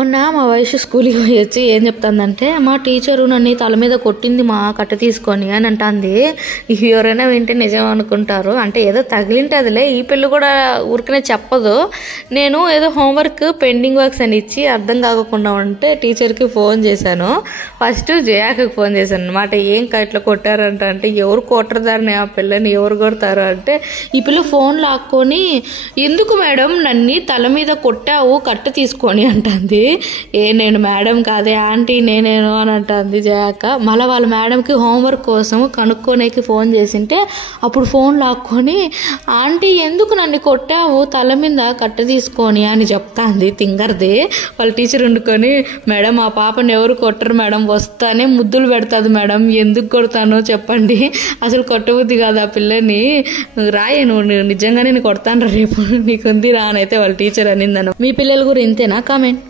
మొన్న మా వయసు స్కూల్కి పోయి వచ్చి ఏం చెప్తుందంటే, మా టీచరు నన్ను తల మీద కొట్టింది మా కట్ట తీసుకొని అని అంటుంది. ఎవరైనా వింటే నిజం అనుకుంటారు, అంటే ఏదో తగిలింటదిలే. ఈ పిల్ల కూడా ఊరికనే చెప్పదు. నేను ఏదో హోంవర్క్ పెండింగ్ వర్క్స్ అని ఇచ్చి అర్థం కాకుండా ఉంటే టీచర్కి ఫోన్ చేశాను. ఫస్ట్ జయాకి ఫోన్ చేశాను అనమాట. ఏం ఇట్లా కొట్టారంట అంటే, ఎవరు కొట్టరు దాన్ని, ఆ పిల్లని ఎవరు కొడతారు అంటే, ఈ పిల్ల ఫోన్ లాక్కొని ఎందుకు మేడం నన్ను తల మీద కొట్టావు కట్ట తీసుకొని అంటుంది. నేను మేడం కాదే ఆంటీ నేనేను అని అంటుంది జయాక. మళ్ళీ వాళ్ళ మేడంకి హోంవర్క్ కోసం కనుక్కోనేకి ఫోన్ చేసింటే అప్పుడు ఫోన్ లాక్కొని ఆంటీ ఎందుకు నన్ను కొట్టావు తల మీద కట్ట తీసుకొని అని చెప్తాంది తింగర్ది. వాళ్ళ టీచర్ వండుకొని, మేడం ఆ పాపని ఎవరు కొట్టరు మేడం, వస్తానే ముద్దులు పెడతాది మేడం, ఎందుకు కొడతానో చెప్పండి, అసలు కొట్టబుద్ధి కాదు ఆ పిల్లని, రాయే నువ్వు నిజంగానే నేను కొడతాను రేపు నీకుంది రా అని అయితే వాళ్ళ టీచర్ అనిందను. మీ పిల్లల గురించి ఇంతేనా కామెంట్?